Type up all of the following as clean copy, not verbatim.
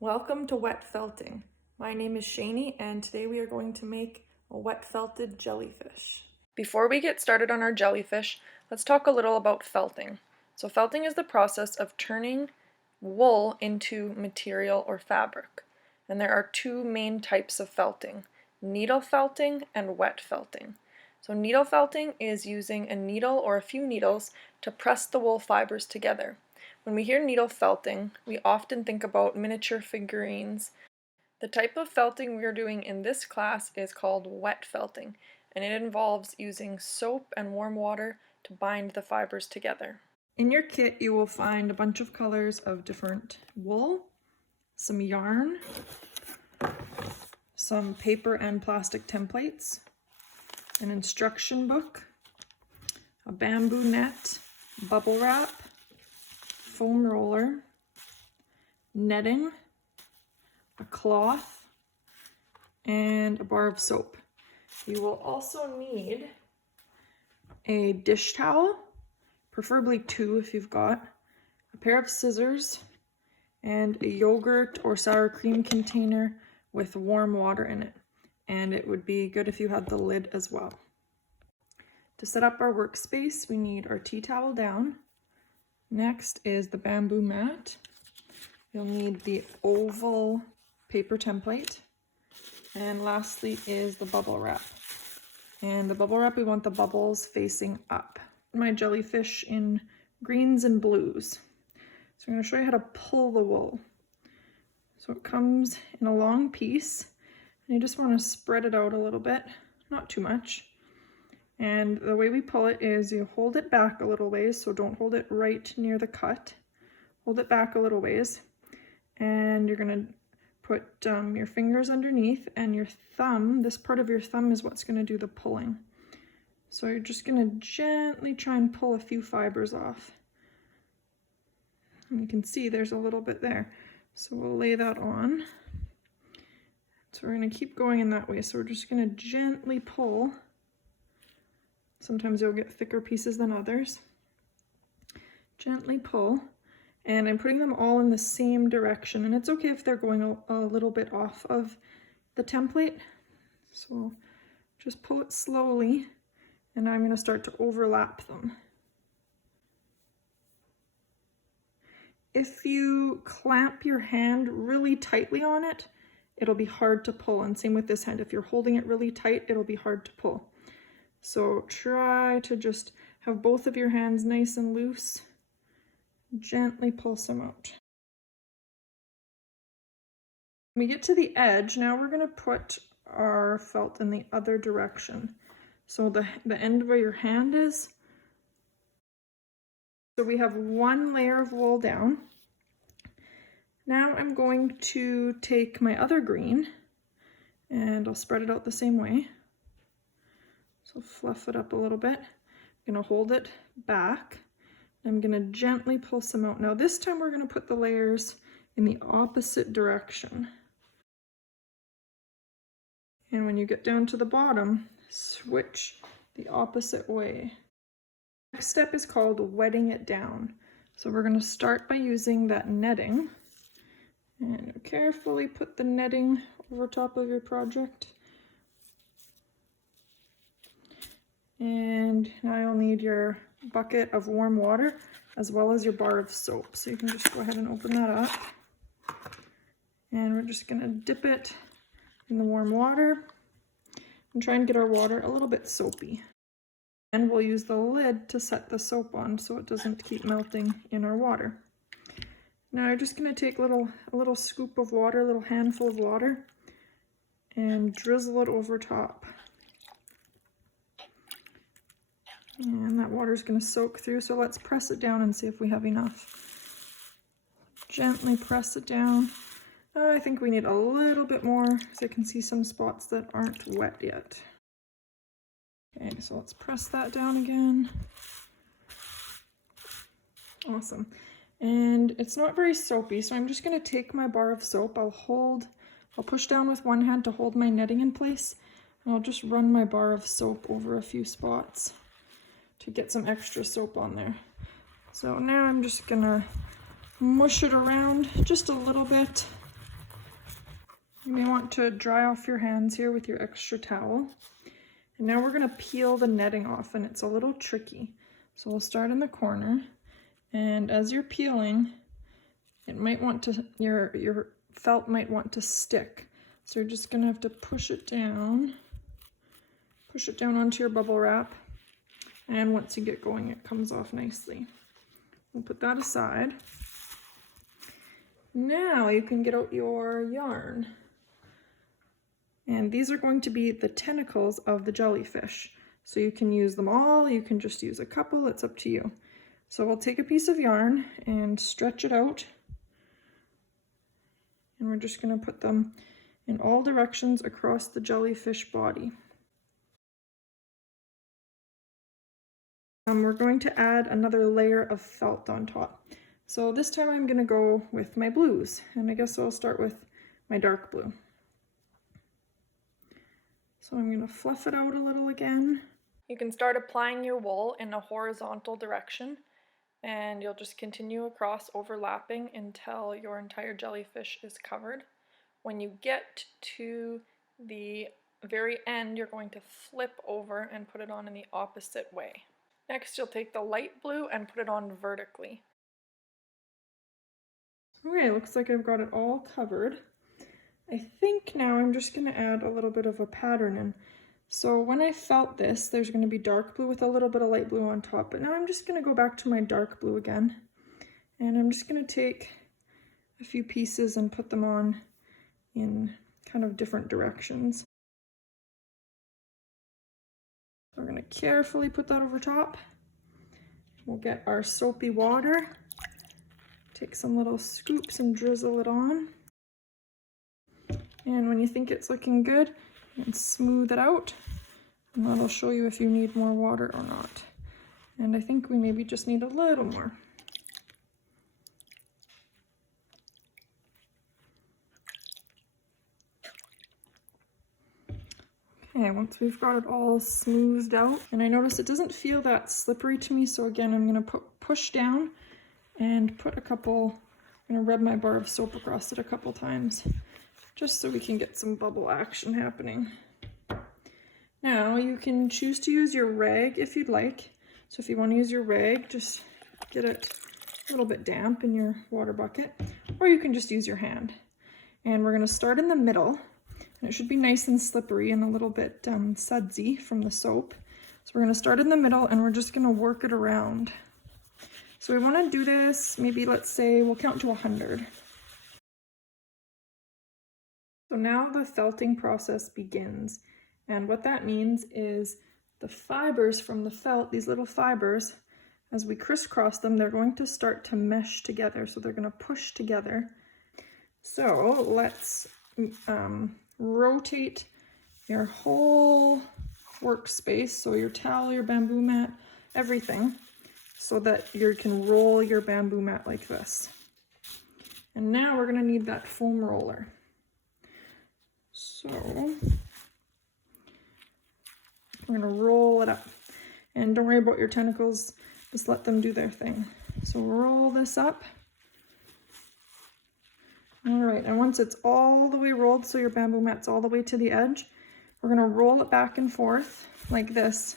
Welcome to wet felting. My name is Shani and today we are going to make a wet felted jellyfish. Before we get started on our jellyfish, let's talk a little about felting. So felting is the process of turning wool into material or fabric. And there are two main types of felting, needle felting and wet felting. So needle felting is using a needle or a few needles to press the wool fibers together. When we hear needle felting, we often think about miniature figurines. The type of felting we are doing in this class is called wet felting, and it involves using soap and warm water to bind the fibers together. In your kit, you will find a bunch of colors of different wool, some yarn, some paper and plastic templates, an instruction book, a bamboo net, bubble wrap, foam roller, netting, a cloth, and a bar of soap. You will also need a dish towel, preferably two if you've got, a pair of scissors, and a yogurt or sour cream container with warm water in it. And it would be good if you had the lid as well. To set up our workspace, we need our tea towel down. Next is the bamboo mat. You'll need the oval paper template. And lastly is the bubble wrap. And the bubble wrap, we want the bubbles facing up. My jellyfish in greens and blues. So I'm going to show you how to pull the wool. So it comes in a long piece, and you just want to spread it out a little bit, not too much. And the way we pull it is you hold it back a little ways, so don't hold it right near the cut. Hold it back a little ways, and you're going to put your fingers underneath, and your thumb, this part of your thumb is what's going to do the pulling. So you're just going to gently try and pull a few fibers off. And you can see there's a little bit there. So we'll lay that on. So we're going to keep going in that way. So we're just going to gently pull. Sometimes you'll get thicker pieces than others. Gently pull, and I'm putting them all in the same direction, and it's okay if they're going a little bit off of the template. So just pull it slowly, and I'm going to start to overlap them. If you clamp your hand really tightly on it, it'll be hard to pull, and same with this hand. If you're holding it really tight, it'll be hard to pull. So try to just have both of your hands nice and loose. Gently pull some out. When we get to the edge, now we're going to put our felt in the other direction. So the end where your hand is. So we have one layer of wool down. Now I'm going to take my other green and I'll spread it out the same way. So fluff it up a little bit. I'm going to hold it back. I'm going to gently pull some out. Now this time we're going to put the layers in the opposite direction. And when you get down to the bottom, switch the opposite way. Next step is called wetting it down. So we're going to start by using that netting. And carefully put the netting over top of your project. And now you'll need your bucket of warm water as well as your bar of soap. So you can just go ahead and open that up. And we're just going to dip it in the warm water and try and get our water a little bit soapy. And we'll use the lid to set the soap on so it doesn't keep melting in our water. Now you're just going to take a little scoop of water, a little handful of water, and drizzle it over top. And that water is going to soak through, so let's press it down and see if we have enough. Gently press it down. I think we need a little bit more because I can see some spots that aren't wet yet. Okay, so let's press that down again. Awesome. And it's not very soapy, so I'm just going to take my bar of soap. I'll push down with one hand to hold my netting in place, and I'll just run my bar of soap over a few spots to get some extra soap on there. So now I'm just gonna mush it around just a little bit You may want to dry off your hands here with your extra towel. And now we're going to peel the netting off, and it's a little tricky. So we'll start in the corner, and as you're peeling, it might want to, your felt might want to stick. So you're just going to have to push it down onto your bubble wrap, and once you get going, it comes off nicely. We'll put that aside. Now you can get out your yarn. And these are going to be the tentacles of the jellyfish. So you can use them all, you can just use a couple, it's up to you. So we'll take a piece of yarn and stretch it out. And we're just going to put them in all directions across the jellyfish body. We're going to add another layer of felt on top. So this time I'm going to go with my blues, and I guess I'll start with my dark blue. So I'm going to fluff it out a little again. You can start applying your wool in a horizontal direction, and you'll just continue across, overlapping until your entire jellyfish is covered. When you get to the very end, you're going to flip over and put it on in the opposite way. Next, you'll take the light blue and put it on vertically. Okay, looks like I've got it all covered. I think now I'm just going to add a little bit of a pattern in. So when I felt this, there's going to be dark blue with a little bit of light blue on top, but now I'm just going to go back to my dark blue again. And I'm just going to take a few pieces and put them on in kind of different directions. So we're going to carefully put that over top. We'll get our soapy water, take some little scoops and drizzle it on. And when you think it's looking good, you can smooth it out, and that'll show you if you need more water or not. And I think we maybe just need a little more. Okay, once we've got it all smoothed out, and I notice it doesn't feel that slippery to me, so again, I'm going to push down and put a couple, I'm going to rub my bar of soap across it a couple times, just so we can get some bubble action happening. Now you can choose to use your rag if you'd like. So if you want to use your rag, just get it a little bit damp in your water bucket, or you can just use your hand. And we're going to start in the middle, and it should be nice and slippery and a little bit sudsy from the soap. So we're going to start in the middle, and we're just going to work it around. So we want to do this, maybe let's say we'll count to 100. So now the felting process begins, and what that means is the fibers from the felt, these little fibers, as we crisscross them, they're going to start to mesh together, so they're going to push together. So let's rotate your whole workspace, so your towel, your bamboo mat, everything, so that you can roll your bamboo mat like this. And now we're going to need that foam roller. So we're going to roll it up, and don't worry about your tentacles, just let them do their thing. So roll this up. All right, and once it's all the way rolled, so your bamboo mat's all the way to the edge, we're going to roll it back and forth like this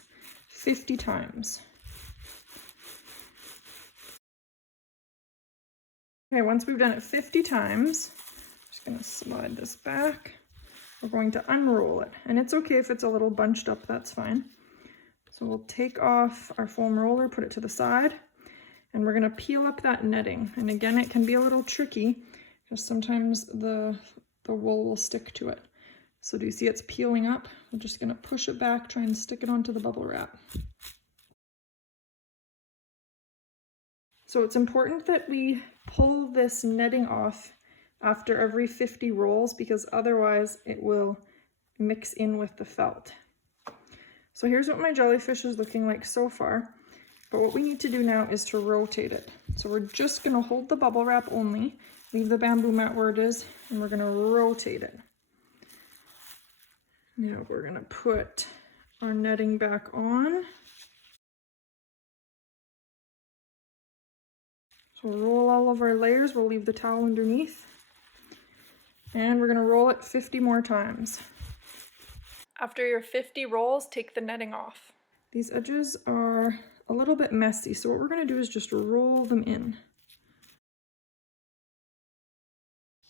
50 times. Okay, once we've done it 50 times, I'm just going to slide this back. We're going to unroll it, and it's okay if it's a little bunched up, that's fine. So we'll take off our foam roller, put it to the side, and we're going to peel up that netting. And again, it can be a little tricky because sometimes the wool will stick to it. So do you see it's peeling up? We're just going to push it back, try and stick it onto the bubble wrap. So it's important that we pull this netting off after every 50 rolls, because otherwise it will mix in with the felt. So here's what my jellyfish is looking like so far, but what we need to do now is to rotate it. So we're just going to hold the bubble wrap only, leave the bamboo mat where it is, and we're going to rotate it. Now we're going to put our netting back on. So roll all of our layers, we'll leave the towel underneath. And we're gonna roll it 50 more times. After your 50 rolls, take the netting off. These edges are a little bit messy, so what we're gonna do is just roll them in.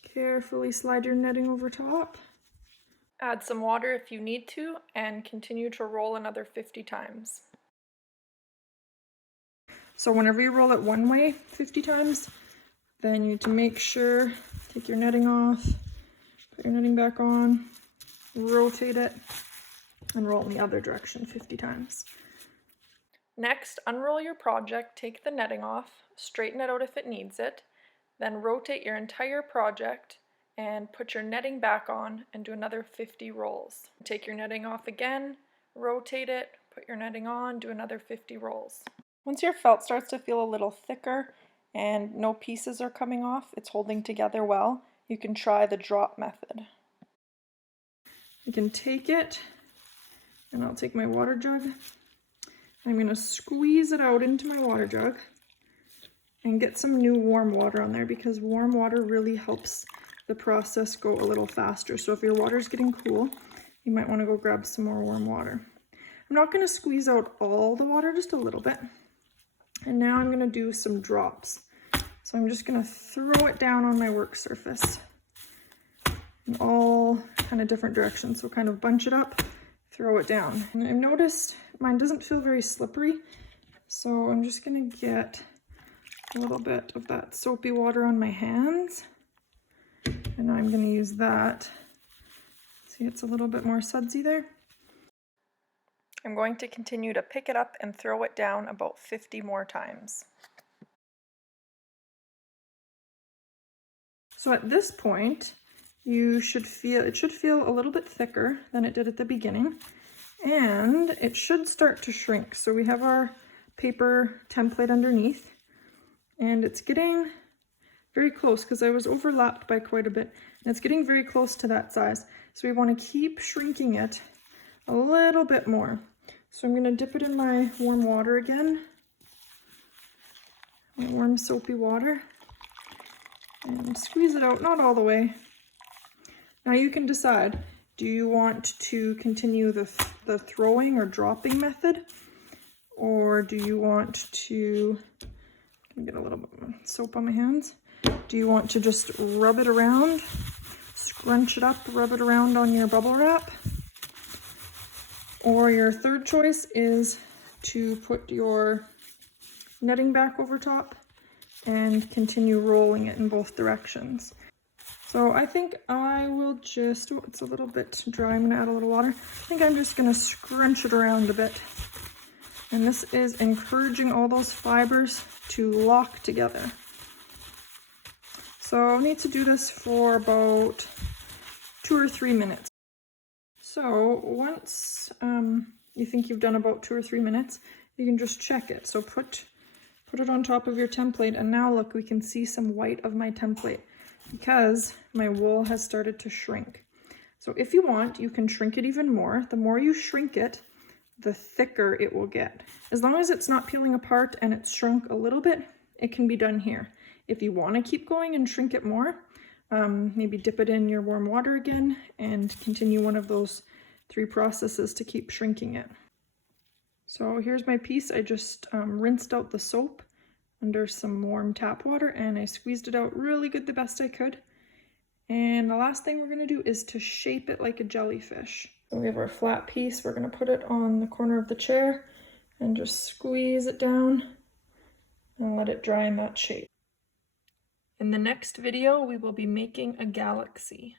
Carefully slide your netting over top. Add some water if you need to, and continue to roll another 50 times. So whenever you roll it one way 50 times, then you need to make sure, take your netting off, put your netting back on, rotate it, and roll in the other direction 50 times. Next, unroll your project, take the netting off, straighten it out if it needs it, then rotate your entire project and put your netting back on and do another 50 rolls. Take your netting off again, rotate it, put your netting on, do another 50 rolls. Once your felt starts to feel a little thicker and no pieces are coming off, it's holding together well, you can try the drop method. You can take it, and I'll take my water jug. I'm going to squeeze it out into my water jug and get some new warm water on there, because warm water really helps the process go a little faster. So if your water is getting cool, you might want to go grab some more warm water. I'm not going to squeeze out all the water, just a little bit. And now I'm going to do some drops. So I'm just going to throw it down on my work surface in all kind of different directions. So kind of bunch it up, throw it down. And I've noticed mine doesn't feel very slippery. So I'm just going to get a little bit of that soapy water on my hands. And I'm going to use that. See, it's a little bit more sudsy there. I'm going to continue to pick it up and throw it down about 50 more times. So at this point, it should feel a little bit thicker than it did at the beginning, and it should start to shrink. So we have our paper template underneath, and it's getting very close because I was overlapped by quite a bit, and it's getting very close to that size. So we want to keep shrinking it a little bit more. So I'm going to dip it in my warm water again, my warm soapy water, and squeeze it out, not all the way. Now you can decide, do you want to continue the throwing or dropping method, or do you want to, get a little bit of soap on my hands, do you want to just rub it around, scrunch it up, rub it around on your bubble wrap? Or your third choice is to put your netting back over top and continue rolling it in both directions. So I think I will just, oh, it's a little bit dry, I'm gonna add a little water. I think I'm just gonna scrunch it around a bit. And this is encouraging all those fibers to lock together. So I'll need to do this for about 2 or 3 minutes. So once you think you've done about 2 or 3 minutes, you can just check it. So put it on top of your template, and now look, we can see some white of my template because my wool has started to shrink. So if you want, you can shrink it even more. The more you shrink it, the thicker it will get. As long as it's not peeling apart and it's shrunk a little bit, it can be done here. If you want to keep going and shrink it more, maybe dip it in your warm water again and continue one of those 3 processes to keep shrinking it. So here's my piece. I just rinsed out the soap under some warm tap water and I squeezed it out really good, the best I could. And the last thing we're going to do is to shape it like a jellyfish. So we have our flat piece. We're going to put it on the corner of the chair and just squeeze it down and let it dry in that shape. In the next video, we will be making a galaxy.